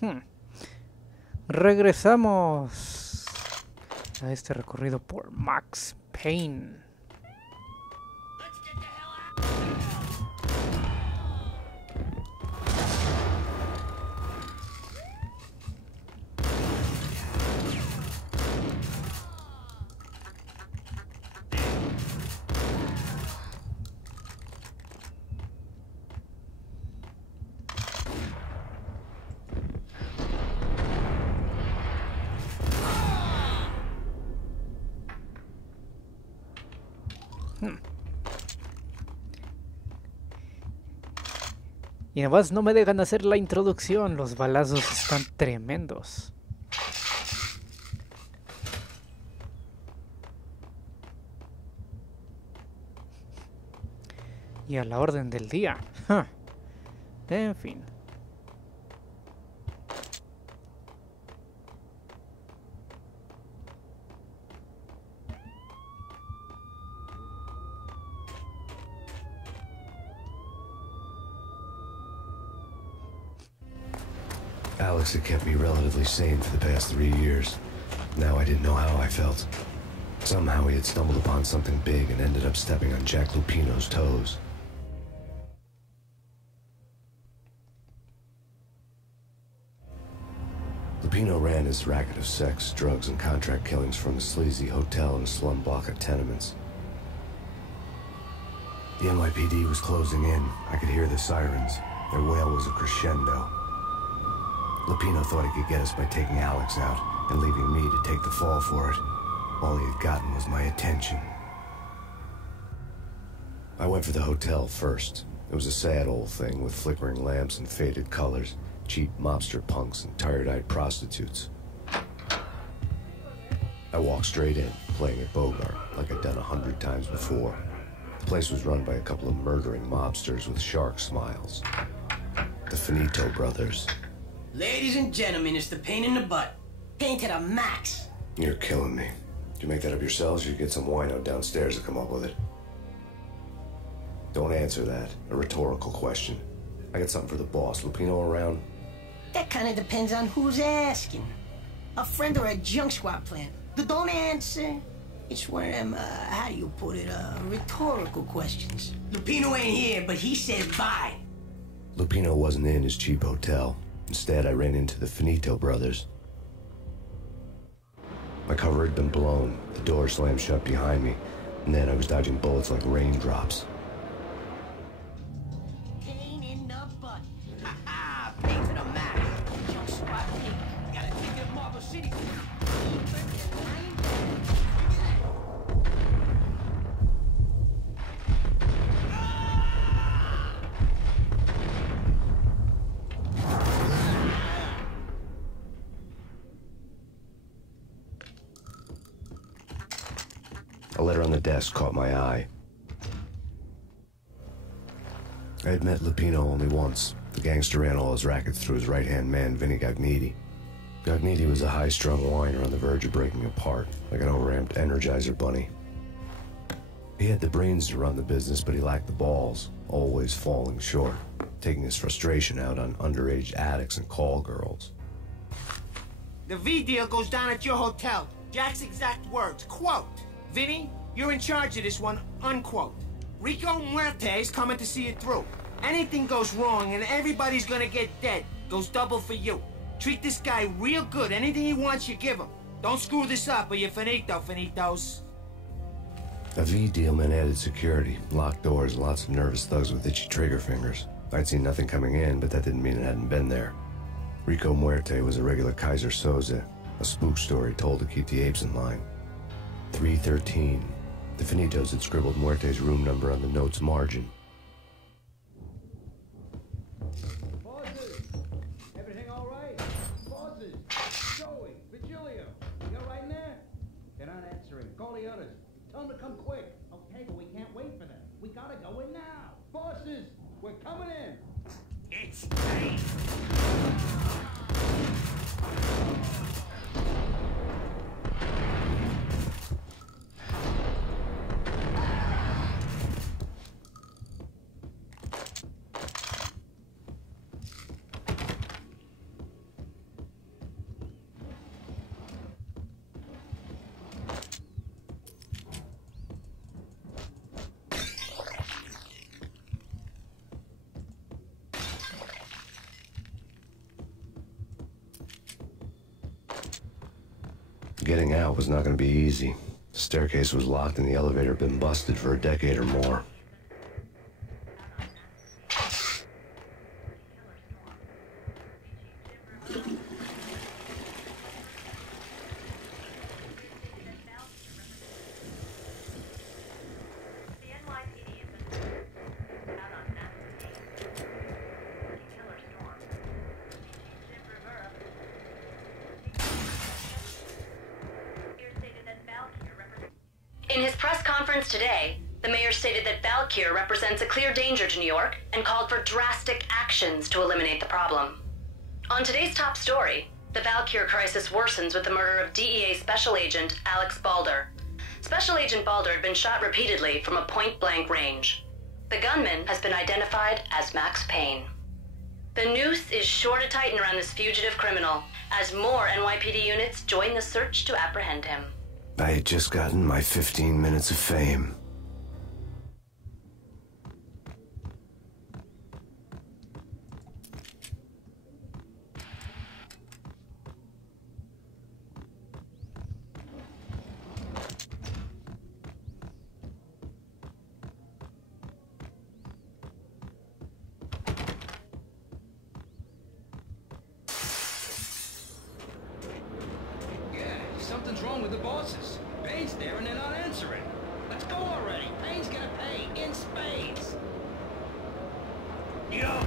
Hmm. Regresamos a este recorrido por Max Payne. Y además no me dejan hacer la introducción, los balazos están tremendos. Y a la orden del día. En fin. Alex had kept me relatively sane for the past 3 years. Now I didn't know how I felt. Somehow he had stumbled upon something big and ended up stepping on Jack Lupino's toes. Lupino ran his racket of sex, drugs, and contract killings from a sleazy hotel in a slum block of tenements. The NYPD was closing in. I could hear the sirens. Their wail was a crescendo. Lupino thought he could get us by taking Alex out and leaving me to take the fall for it. All he had gotten was my attention. I went for the hotel first. It was a sad old thing with flickering lamps and faded colors, cheap mobster punks and tired-eyed prostitutes. I walked straight in, playing at Bogart, like I'd done 100 times before. The place was run by a couple of murdering mobsters with shark smiles. The Finito brothers. Ladies and gentlemen, it's the pain in the butt. Pain to the max. You're killing me. Did you make that up yourselves, or you get some wino downstairs to come up with it? Don't answer that. A rhetorical question. I got something for the boss. Lupino around? That kind of depends on who's asking. A friend or a junk squad plan. Don't answer. It's one of them, how do you put it, rhetorical questions. Lupino ain't here, but he said bye. Lupino wasn't in his cheap hotel. Instead, I ran into the Finito brothers. My cover had been blown, the door slammed shut behind me, and then I was dodging bullets like raindrops. Pain in the butt. Ha ha! Pain to the max. Junk squad team. Gotta take it Marble City. A letter on the desk caught my eye. I had met Lupino only once. The gangster ran all his rackets through his right-hand man, Vinny Gagniti. Gagniti was a high-strung whiner on the verge of breaking apart, like an overamped Energizer bunny. He had the brains to run the business, but he lacked the balls, always falling short, taking his frustration out on underage addicts and call girls. The V deal goes down at your hotel. Jack's exact words, quote, "Vinny, you're in charge of this one," unquote. Rico Muerte is coming to see it through. Anything goes wrong and everybody's gonna get dead. Goes double for you. Treat this guy real good. Anything he wants, you give him. Don't screw this up or you're finito, finitos. A V deal meant added security, locked doors, and lots of nervous thugs with itchy trigger fingers. I'd seen nothing coming in, but that didn't mean it hadn't been there. Rico Muerte was a regular Kaiser Soze, a spook story told to keep the apes in line. 313. The Finitos had scribbled Muerte's room number on the note's margin. Bosses! Everything all right? Bosses! Joey! Virgilio! You all right in there? They're not answering. Call the others. Tell them to come quick. Okay, but we can't wait for them. We gotta go in now. Bosses! We're coming in! It's pain. getting out was not going to be easy. The staircase was locked and the elevator had been busted for a decade or more. In his press conference today, the mayor stated that Valkyr represents a clear danger to New York and called for drastic actions to eliminate the problem. On today's top story, the Valkyr crisis worsens with the murder of DEA Special Agent Alex Balder. Special Agent Balder had been shot repeatedly from a point-blank range. The gunman has been identified as Max Payne. The noose is sure to tighten around this fugitive criminal as more NYPD units join the search to apprehend him. I had just gotten my 15 minutes of fame. Something's wrong with the bosses. Payne's there and they're not answering. Let's go already. Payne's gonna pay in spades. Yo!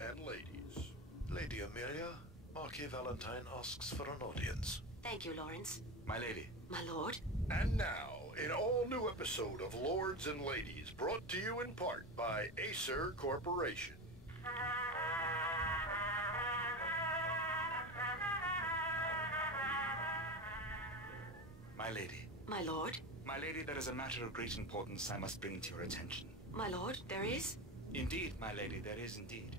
And ladies. Lady Amelia, Marquis Valentine asks for an audience. Thank you, Lawrence. My lady. My lord? And now, an all-new episode of Lords and Ladies, brought to you in part by Acer Corporation. My lady. My lord? My lady, there is a matter of great importance I must bring to your attention. My lord, there is? Indeed, my lady, there is indeed.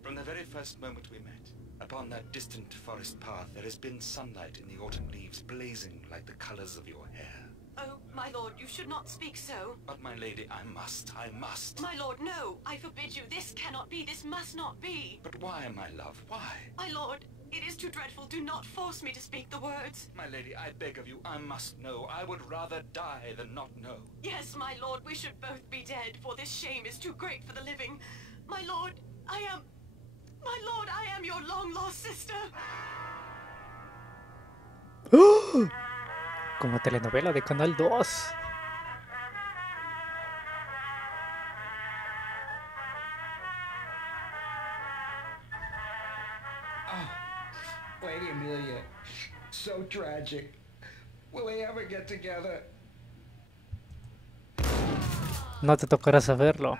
From the very first moment we met, upon that distant forest path, there has been sunlight in the autumn leaves blazing like the colors of your hair. Oh, my lord, you should not speak so. But, my lady, I must. My lord, no! I forbid you. This cannot be. This must not be. But why, my love, why? My lord, it is too dreadful. Do not force me to speak the words. My lady, I beg of you, I must know. I would rather die than not know. Yes, my lord, we should both be dead, for this shame is too great for the living. My lord, I am your long-lost sister. Como telenovela de Canal 2. Lady Amelia, so tragic. Will they ever get together? No te tocará saberlo.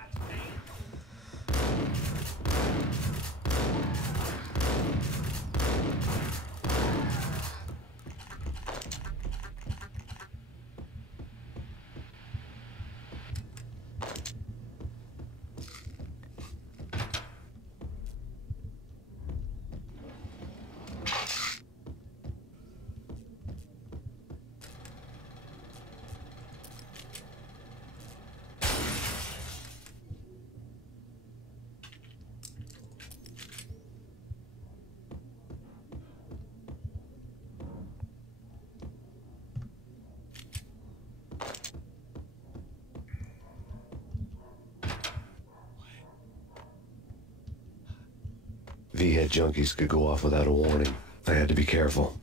V-head junkies could go off without a warning. I had to be careful.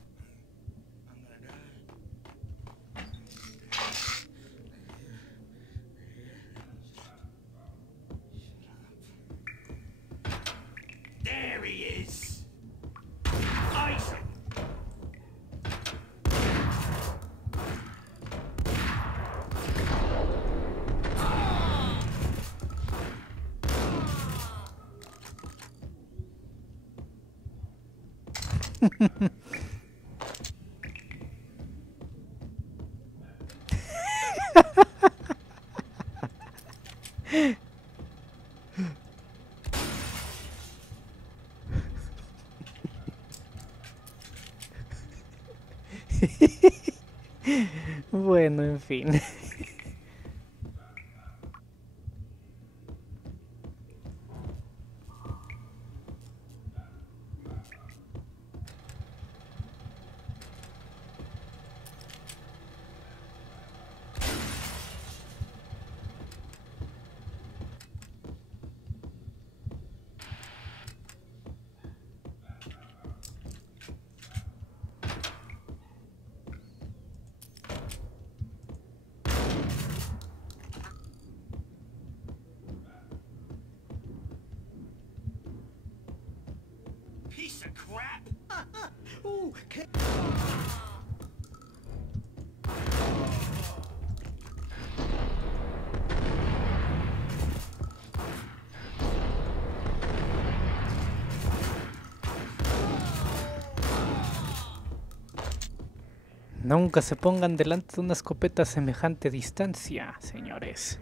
There he is. Ice him. Bueno, en fin. Piece of crap. Ooh, Nunca se pongan delante de una escopeta a semejante distancia, señores.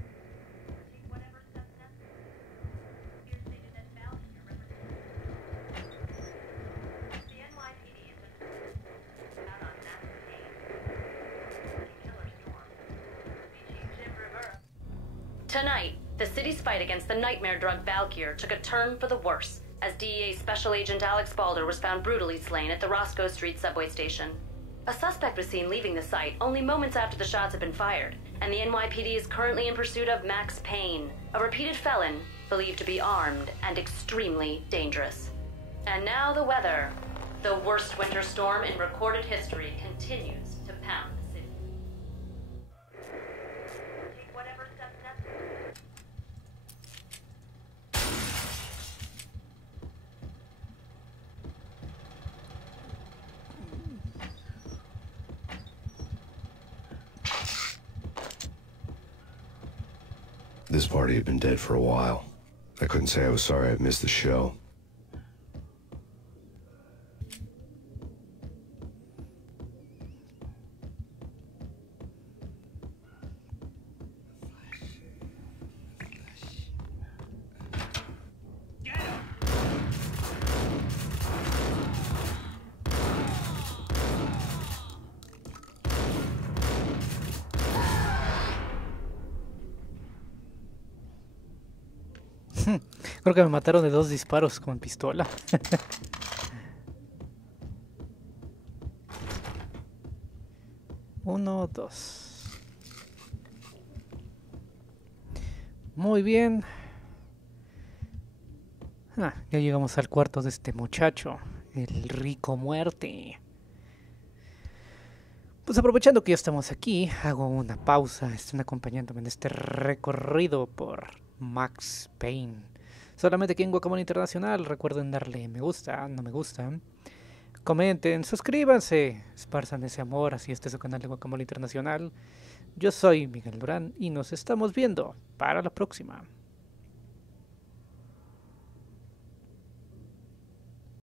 Tonight, the city's fight against the nightmare drug Valkyr took a turn for the worse, as DEA Special Agent Alex Balder was found brutally slain at the Roscoe Street subway station. A suspect was seen leaving the site only moments after the shots had been fired, and the NYPD is currently in pursuit of Max Payne, a repeated felon believed to be armed and extremely dangerous. And now the weather. The worst winter storm in recorded history continues to pound the city. Take whatever steps necessary. This party had been dead for a while. I couldn't say I was sorry I'd missed the show. Creo que me mataron de 2 disparos con pistola. Uno, dos. Muy bien. Ya llegamos al cuarto de este muchacho, el rico muerte. Pues aprovechando que ya estamos aquí, hago una pausa. Están acompañándome en este recorrido por Max Payne. Solamente aquí en Guacamole Internacional. Recuerden darle me gusta, no me gusta. Comenten, suscríbanse, esparzan ese amor, así este es su canal de Guacamole Internacional. Yo soy Miguel Durán y nos estamos viendo para la próxima.